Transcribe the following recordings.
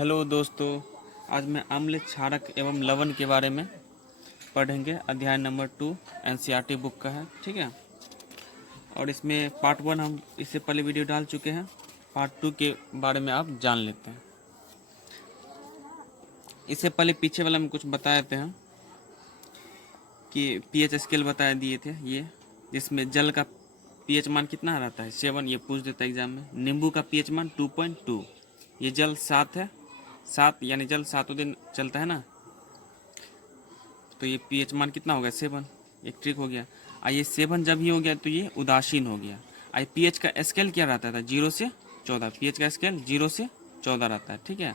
Hello दोस्तों, आज मैं अम्ल, क्षारक एवं लवण के बारे में पढ़ेंगे। अध्याय नंबर 2 एनसीईआरटी बुक का है, ठीक है। और इसमें पार्ट 1 हम इससे पहले वीडियो डाल चुके हैं। पार्ट 2 के बारे में आप जान लेते हैं। इससे पहले पीछे वाला में कुछ बताए थे हम कि पीएच स्केल बताए दिए थे ये, जिसमें जल का पीएच मान कितना रहता है 7, ये पूछ देता है एग्जाम में। नींबू का पीएच मान 2.2, ये जल 7 है, 7 यानी जल 7 दिन चलता है ना, तो ये पीएच मान कितना हो गया 7। एक ट्रिक हो गया। ये 7 जब ही हो गया तो ये उदासीन हो गया। पीएच का स्केल क्या रहता था 0 से 14, पीएच का स्केल 0 से 14 रहता है, ठीक है।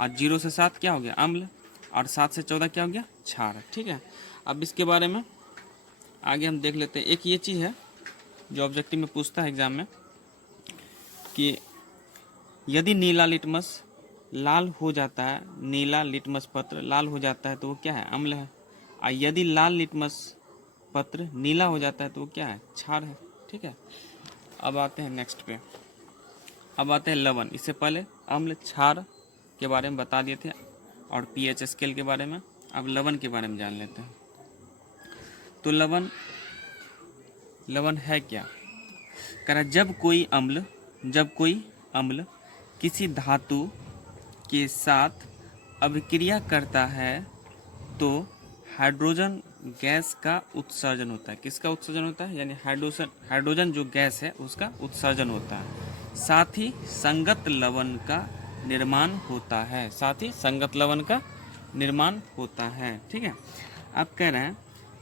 और 0 से 7 क्या हो गया अम्ल, और 7 से 14 क्या हो गया क्षार, ठीक है। अब इसके बारे में आगे हम देख लेते हैं। एक ये चीज़ है जो ऑब्जेक्टिव में पूछता है एग्जाम में कि यदि नीला लिटमस लाल हो जाता है, नीला लिटमस पत्र लाल हो जाता है तो वो क्या है अम्ल है। और यदि लाल लिटमस पत्र नीला हो जाता है तो वो क्या है क्षार है, ठीक है। अब आते हैं नेक्स्ट पे। अब आते हैं लवण। इससे पहले अम्ल क्षार के बारे में बता दिए थे और पीएच स्केल के बारे में। अब लवण के बारे में जान लेते हैं। तो लवण है क्या। कह रहा जब कोई अम्ल किसी धातु के साथ अभिक्रिया करता है तो हाइड्रोजन गैस का उत्सर्जन होता है। किसका उत्सर्जन होता है, यानी हाइड्रोजन जो गैस है उसका उत्सर्जन होता है। साथ ही संगत लवण का निर्माण होता है, साथ ही संगत लवण का निर्माण होता है, ठीक है। आप कह रहे हैं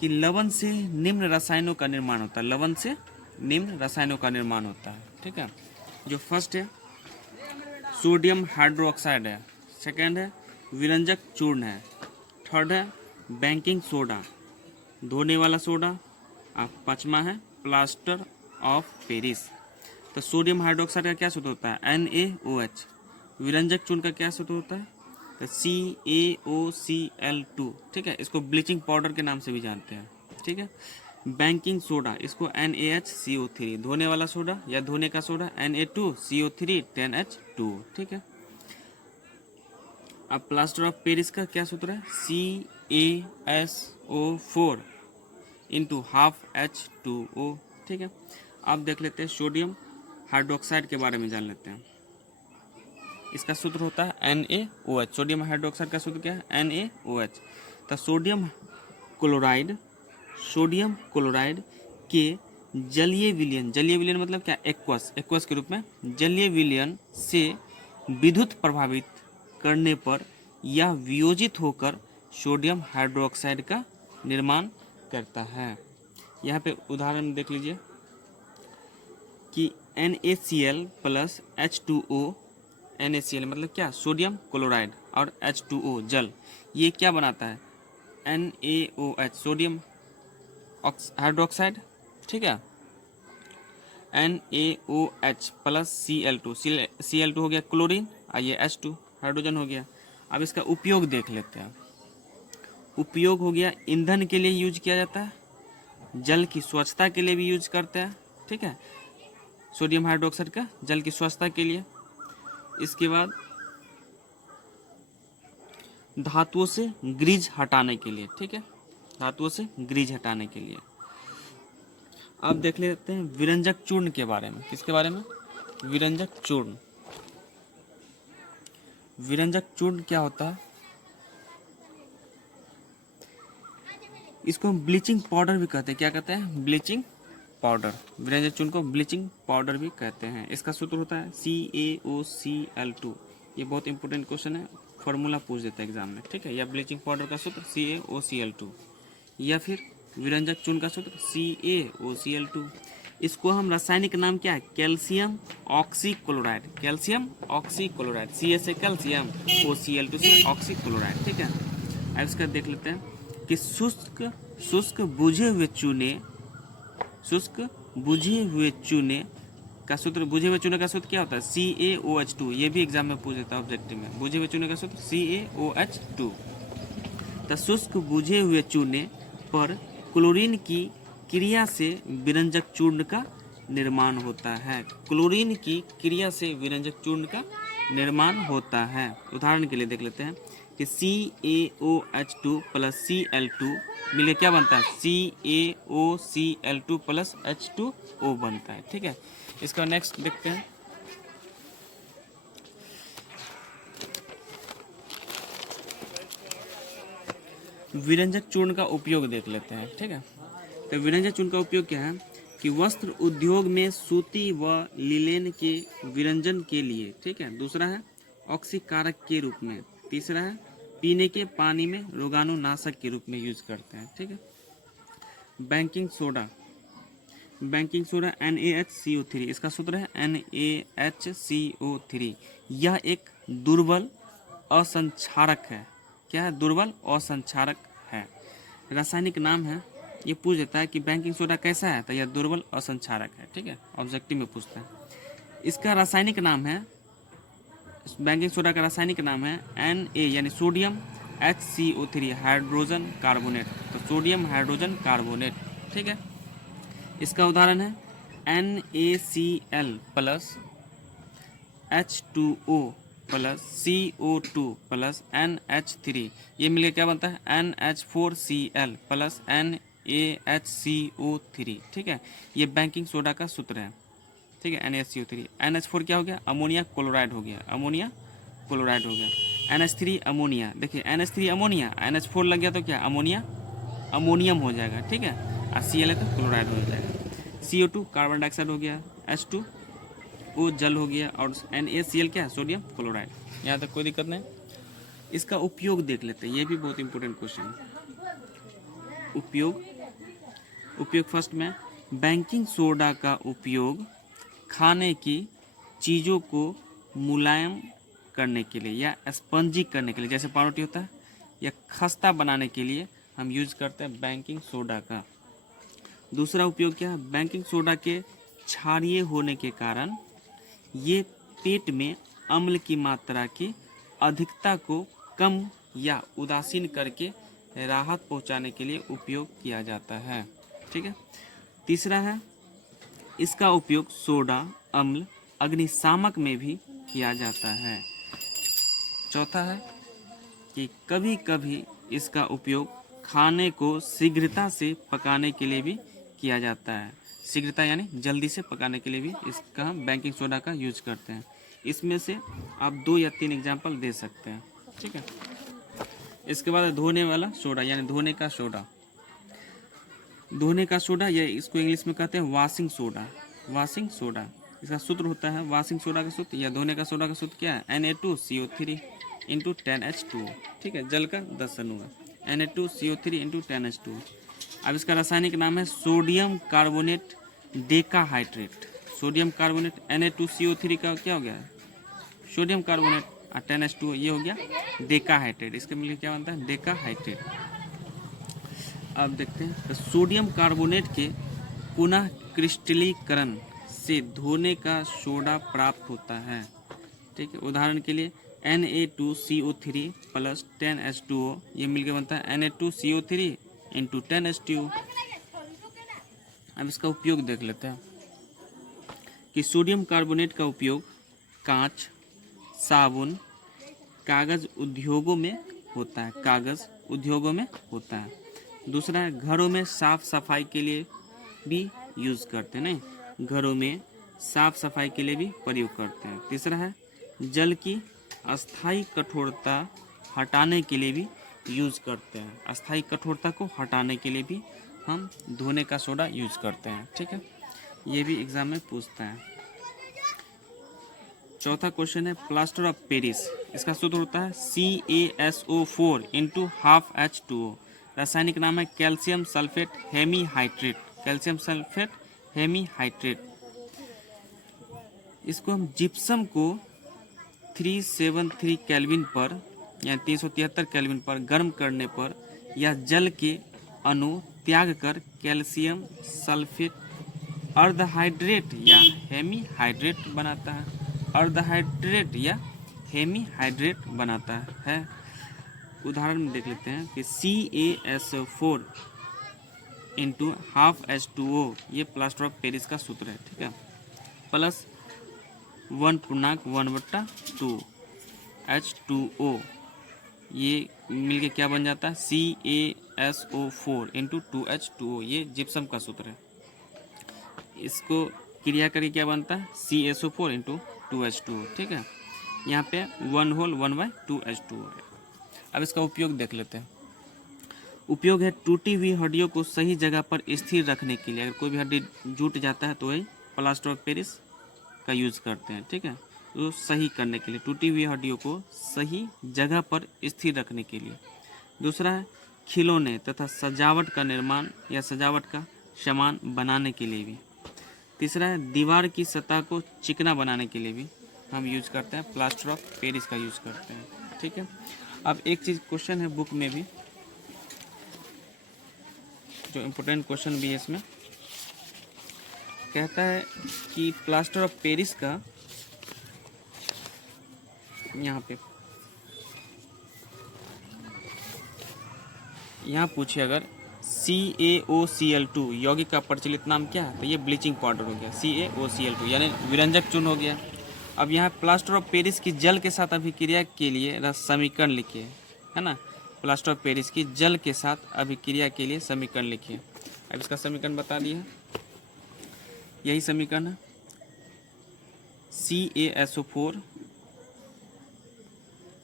कि लवण से निम्न रसायनों का निर्माण होता है, लवण से निम्न रसायनों का निर्माण होता है, ठीक है। जो फर्स्ट है सोडियम हाइड्रोक्साइड है, सेकेंड है विरंजक चूर्ण है, थर्ड है बेकिंग सोडा, धोने वाला सोडा, और पांचवा है प्लास्टर ऑफ पेरिस। तो सोडियम हाइड्रोक्साइड का क्या सूत्र होता है NaOH। विरंजक चूर्ण का क्या सूत्र होता है तो CaOCl2, ठीक है। इसको ब्लीचिंग पाउडर के नाम से भी जानते हैं, ठीक है। बेकिंग सोडा इसको NaHCO3, धोने वाला सोडा या धोने का सोडा Na2CO3 10H2, ठीक है। अब प्लास्टर ऑफ पेरिस का क्या सूत्र है CaSO4 इंटू ½ H2O, ठीक है। अब देख लेते हैं सोडियम हाइड्रोक्साइड के बारे में जान लेते हैं। इसका सूत्र होता है NaOH। सोडियम हाइड्रोक्साइड का सूत्र क्या है NaOH। तो सोडियम क्लोराइड के जलीय विलयन मतलब क्या एक्वस के रूप में जलीय विलयन से विद्युत प्रभावित करने पर यह वियोजित होकर सोडियम हाइड्रोक्साइड का निर्माण करता है। यहाँ पे उदाहरण देख लीजिए कि NaCl प्लस H2O, NaCl मतलब क्या सोडियम क्लोराइड और H2O जल, ये क्या बनाता है NaOH सोडियम हाइड्रोक्साइड, ठीक है। NaOH प्लस Cl2 हो गया क्लोरीन, और ये H2 हाइड्रोजन हो गया। अब इसका उपयोग देख लेते हैं। उपयोग हो गया ईंधन के लिए यूज किया जाता है, जल की स्वच्छता के लिए भी यूज करते हैं, ठीक है। सोडियम हाइड्रोक्साइड का जल की स्वच्छता के लिए। इसके बाद धातुओं से ग्रीज हटाने के लिए, ठीक है, धातुओं से ग्रीज हटाने के लिए। अब देख लेते हैं विरंजक चूर्ण के बारे में। किसके बारे में विरंजक चूर्ण। विरंजक चूर्ण क्या होता है, इसको हम ब्लीचिंग पाउडर भी कहते हैं। क्या कहते हैं ब्लीचिंग पाउडर। विरंजक चूर्ण को ब्लीचिंग पाउडर भी कहते हैं। इसका सूत्र होता है CaOCl2। ये बहुत इंपॉर्टेंट क्वेश्चन है, फॉर्मूला पूछ देता है एग्जाम में, ठीक है। या ब्लीचिंग पाउडर का सूत्र CaOCl2 या फिर विरंजक चूर्ण का सूत्र CaOCl2। इसको हम रासायनिक नाम क्या है calcium oxychloride, calcium oxychloride, Ca से कैल्शियम, OCl2 से ऑक्सीक्लोराइड, ठीक है। अब इसका देख लेते हैं कि शुष्क बुझे हुए चूने का सूत्र, बुझे हुए चूने का सूत्र क्या होता है CaOH2। ये भी एग्जाम में पूछ देता है ऑब्जेक्टिव में। बुझे हुए चूने का सूत्र CaOH2। तो शुष्क बुझे हुए चूने पर क्लोरीन की क्रिया से विरंजक चूर्ण का निर्माण होता है। क्लोरीन की क्रिया से विरंजक चूर्ण का निर्माण होता है। उदाहरण के लिए देख लेते हैं कि CaOH2 प्लस Cl2 मिले क्या बनता है, CaOCl2 प्लस H2O बनता है। ठीक है, इसका नेक्स्ट देखते हैं। विरंजक चूर्ण का उपयोग देख लेते हैं। ठीक है, तो विरंजक चूर्ण का उपयोग क्या है कि वस्त्र उद्योग में सूती व लिनेन के विरंजन के लिए। ठीक है, दूसरा है ऑक्सीकारक के रूप में। तीसरा है पीने के पानी में रोगाणुनाशक के रूप में यूज करते हैं। ठीक है, banking soda, banking soda NaHCO3, इसका सूत्र है NaHCO3। यह एक दुर्बल असंक्षारक है। क्या है, दुर्बल असंक्षारक है। रासायनिक नाम है, ये पूछ देता है कि बैंकिंग सोडा कैसा है, तो यह दुर्बल असंक्षारक है। ठीक है, ऑब्जेक्टिव में पूछता है। इसका रासायनिक नाम है, बैंकिंग सोडा का रासायनिक नाम है Na यानी सोडियम HCO3 हाइड्रोजन कार्बोनेट। तो सोडियम हाइड्रोजन कार्बोनेट। ठीक है, इसका उदाहरण है NaCl plus H2O plus CO2 plus NH3, ये मिलकर क्या बनता है NH4Cl प्लस NaHCO3। ठीक है, ये बैंकिंग सोडा का सूत्र है। ठीक है, NaHCO3। NH4 क्या हो गया, अमोनिया क्लोराइड हो गया, अमोनिया क्लोराइड हो गया। NH3 अमोनिया, देखिए NH3 अमोनिया, NH4 लग गया तो क्या अमोनिया अमोनियम हो जाएगा। ठीक है, और Cl है तो क्लोराइड हो जाएगा। CO2 कार्बन डाइऑक्साइड हो गया, H2O जल हो गया, और NaCl क्या है, सोडियम क्लोराइड। यहाँ तक कोई दिक्कत नहीं। इसका उपयोग देख लेते हैं, ये भी बहुत इंपॉर्टेंट क्वेश्चन है। उपयोग फर्स्ट में, बैंकिंग सोडा का उपयोग खाने की चीज़ों को मुलायम करने के लिए या स्पंजी करने के लिए, जैसे पावरोटी होता है, या खस्ता बनाने के लिए हम यूज करते हैं बैंकिंग सोडा का। दूसरा उपयोग क्या है, बैंकिंग सोडा के क्षारीय होने के कारण ये पेट में अम्ल की मात्रा की अधिकता को कम या उदासीन करके राहत पहुंचाने के लिए उपयोग किया जाता है। ठीक है, तीसरा है इसका उपयोग सोडा, अम्ल, अग्निशामक में भी किया जाता है। चौथा है कि कभी कभी इसका उपयोग खाने को शीघ्रता से पकाने के लिए भी किया जाता है। शीघ्रता यानी जल्दी से पकाने के लिए भी इसका हम बैंकिंग सोडा का यूज करते हैं। इसमें से आप 2 या 3 एग्जाम्पल दे सकते हैं। ठीक है, इसके बाद धोने वाला सोडा यानी धोने का सोडा। धोने का सोडा, या इसको इंग्लिश में कहते हैं वॉशिंग सोडा। वॉशिंग सोडा, इसका सूत्र होता है वॉशिंग सोडा का सूत्र या धोने का सोडा का सूत्र क्या है, Na2CO3 इंटू 10H2O। ठीक है, जल का 10 अणु है, Na2CO3 इंटू 10H2O। अब इसका रासायनिक नाम है sodium carbonate decahydrate. Sodium carbonate, Na2CO3 का क्या हो गया, सोडियम कार्बोनेट, और 10H2O ये हो गया डेकाहाइड्रेट। इसके मिलकर क्या बनता है, डेकाहाइड्रेट। अब देखते हैं, तो सोडियम कार्बोनेट के पुनः क्रिस्टलीकरण से धोने का सोडा प्राप्त होता है। ठीक है, उदाहरण के लिए Na2CO3 प्लस 10H2O, ये मिलकर बनता है Na2CO3 इंटू 10H2O। अब इसका उपयोग देख लेते हैं कि सोडियम कार्बोनेट का उपयोग कांच, साबुन, कागज उद्योगों में होता है, कागज उद्योगों में होता है। दूसरा है घरों में साफ सफाई के लिए भी यूज करते हैं, नहीं, घरों में साफ सफाई के लिए भी प्रयोग करते हैं। तीसरा है जल की अस्थायी कठोरता हटाने के लिए भी यूज करते हैं। अस्थायी कठोरता को हटाने के लिए भी हम धोने का सोडा यूज करते हैं। ठीक है, ये भी एग्जाम में पूछता है। चौथा क्वेश्चन है प्लास्टर ऑफ पेरिस। इसका सूत्र होता है CaSO4 इंटू हाफ H2O। रासायनिक नाम है calcium sulphate hemihydrate. Calcium sulphate hemihydrate. इसको हम जिप्सम को 373 केल्विन पर या 373 केल्विन पर गर्म करने पर या जल के अणु त्याग कर कैल्शियम सल्फेट अर्धहाइड्रेट या हेमीहाइड्रेट बनाता है। अर्धहाइड्रेट या हेमीहाइड्रेट बनाता है। उदाहरण में देख लेते हैं कि CaSO4 इंटू हाफ H2O, ये प्लास्टर ऑफ पेरिस का सूत्र है। ठीक है, प्लस 1/1/2 H2O, ये मिलके क्या बन जाता है CaSO4 इंटू 2H2O, ये जिप्सम का सूत्र है। इसको क्रिया करके क्या बनता है CaSO4 इंटू 2H2O, ठीक है। यहाँ पे 1/2H2O है। अब इसका उपयोग देख लेते हैं। उपयोग है टूटी हुई हड्डियों को सही जगह पर स्थिर रखने के लिए। अगर कोई भी हड्डी जुट जाता है तो वही प्लास्टर ऑफ पेरिस का यूज़ करते हैं, ठीक है। तो सही करने के लिए, टूटी हुई हड्डियों को सही जगह पर स्थिर रखने के लिए। दूसरा है खिलौने तथा सजावट का निर्माण या सजावट का सामान बनाने के लिए भी। तीसरा है दीवार की सतह को चिकना बनाने के लिए भी हम यूज करते हैं, प्लास्टर ऑफ पेरिस का यूज करते हैं, ठीक है। अब एक चीज़ क्वेश्चन है बुक में भी, जो इम्पोर्टेंट क्वेश्चन भी है इसमें, कहता है कि प्लास्टर ऑफ पेरिस का यहाँ पूछे अगर CaOCl2 यौगिक का प्रचलित नाम क्या है, तो ये ब्लीचिंग पाउडर हो गया CaOCl2, यानी विरंजक चूर्ण हो गया। अब यहाँ प्लास्टर ऑफ पेरिस की जल के साथ अभिक्रिया के लिए समीकरण लिखिए, है ना। प्लास्टर ऑफ पेरिस की जल के साथ अभिक्रिया के लिए समीकरण लिखिए। अब इसका समीकरण बता दिए है, यही समीकरण है CaSO4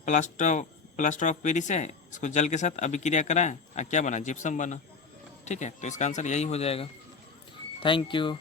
प्लास्टर ऑफ पेरिस है, इसको जल के साथ अभिक्रिया कराएं और क्या बना, जिप्सम बना, ठीक है। तो इसका आंसर यही हो जाएगा। Thank you.